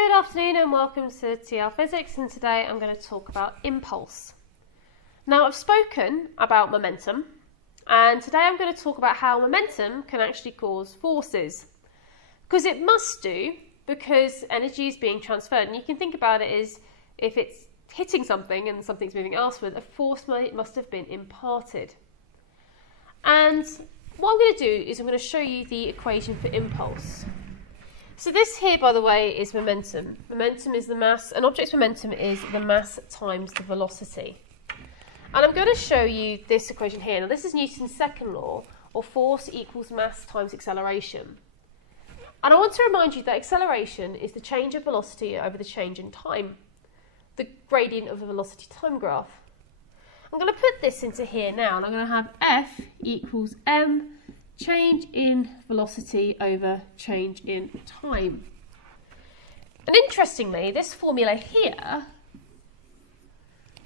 Good afternoon and welcome to TL Physics, and today I'm going to talk about impulse. Now, I've spoken about momentum, and today I'm going to talk about how momentum can actually cause forces. Because it must do, because energy is being transferred, and you can think about it as if it's hitting something and something's moving elsewhere, a force must have been imparted. And what I'm going to do is I'm going to show you the equation for impulse. So this here, by the way, is momentum. Momentum is the mass, an object's momentum is the mass times the velocity. And I'm going to show you this equation here. Now this is Newton's second law, or force equals mass times acceleration. And I want to remind you that acceleration is the change of velocity over the change in time, the gradient of the velocity time graph. I'm going to put this into here now, and I'm going to have F equals m change in velocity over change in time. And interestingly, this formula here,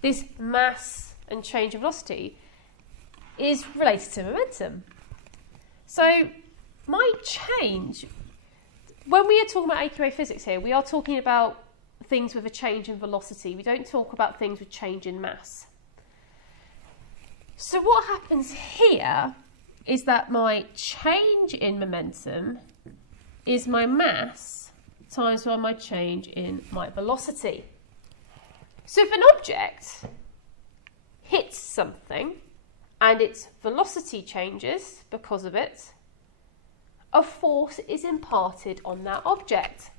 this mass and change in velocity, is related to momentum. So my change, when we are talking about AQA physics here, we are talking about things with a change in velocity. We don't talk about things with change in mass. So what happens here is that my change in momentum is my mass times by my change in my velocity. So if an object hits something and its velocity changes because of it, a force is imparted on that object.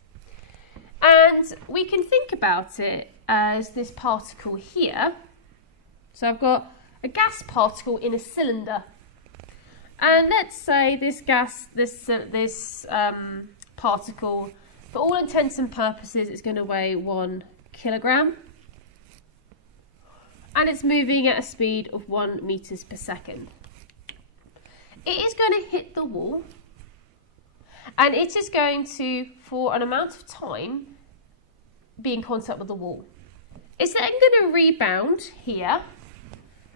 And we can think about it as this particle here. So I've got a gas particle in a cylinder. And let's say this particle, for all intents and purposes, is going to weigh 1 kilogram. And it's moving at a speed of 1 meters per second. It is going to hit the wall. And it is going to, for an amount of time, be in contact with the wall. It's then going to rebound here.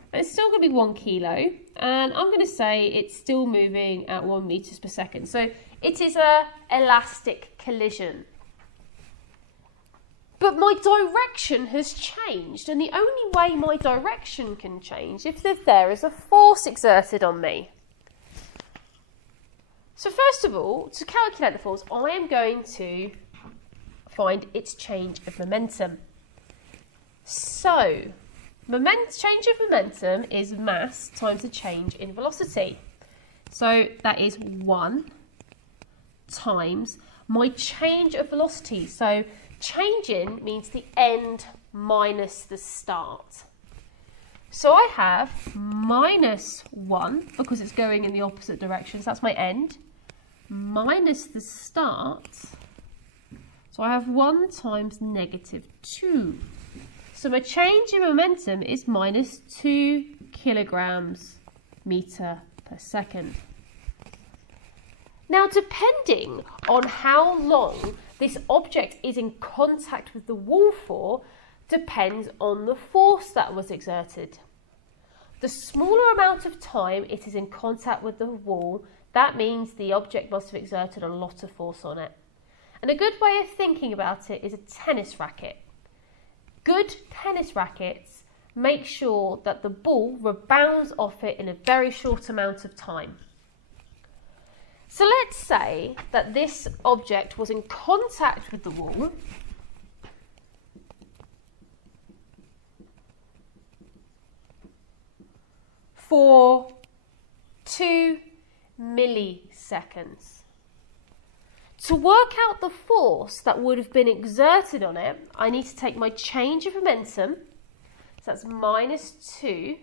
But it's still going to be 1 kilo, and I'm going to say it's still moving at 1 meters per second. So it is an elastic collision. But my direction has changed, and the only way my direction can change is if there is a force exerted on me. So first of all, to calculate the force, I am going to find its change of momentum. So change of momentum is mass times the change in velocity. So that is 1 times my change of velocity. So change in means the end minus the start. So I have minus 1, because it's going in the opposite direction, so that's my end, minus the start. So I have 1 times negative 2. So my change in momentum is minus 2 kilograms meter per second. Now, depending on how long this object is in contact with the wall for, depends on the force that was exerted. The smaller amount of time it is in contact with the wall, that means the object must have exerted a lot of force on it. And a good way of thinking about it is a tennis racket. Good tennis rackets make sure that the ball rebounds off it in a very short amount of time. So let's say that this object was in contact with the wall for 2 milliseconds. To work out the force that would have been exerted on it, I need to take my change of momentum, so that's minus 2,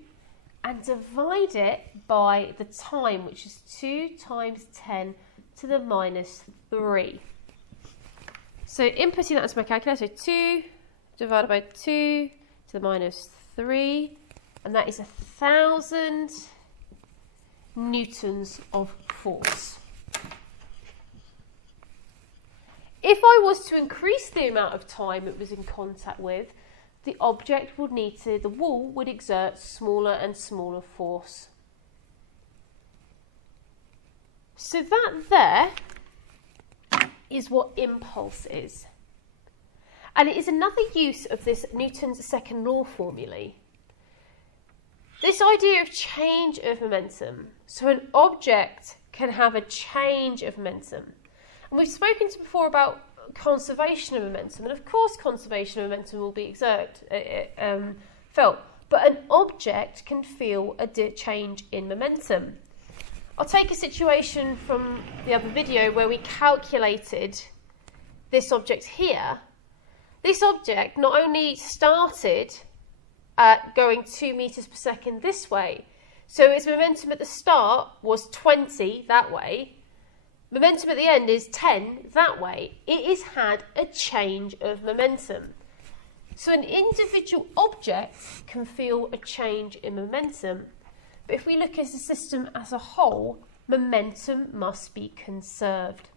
and divide it by the time, which is 2 times 10 to the minus 3. So inputting that into my calculator, so 2 divided by 2 to the minus 3, and that is 1,000 newtons of force. If I was to increase the amount of time it was in contact with, the object would need to, the wall would exert smaller and smaller force. So that there is what impulse is. And it is another use of this Newton's second law formulae. This idea of change of momentum. So an object can have a change of momentum. And we've spoken before about conservation of momentum. And of course conservation of momentum will be felt. But an object can feel a change in momentum. I'll take a situation from the other video where we calculated this object here. This object not only started going 2 meters per second this way, so its momentum at the start was 20 that way, momentum at the end is 10 that way. It has had a change of momentum. So an individual object can feel a change in momentum. But if we look at the system as a whole, momentum must be conserved.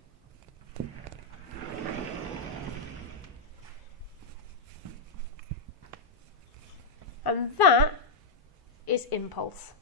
And that is impulse.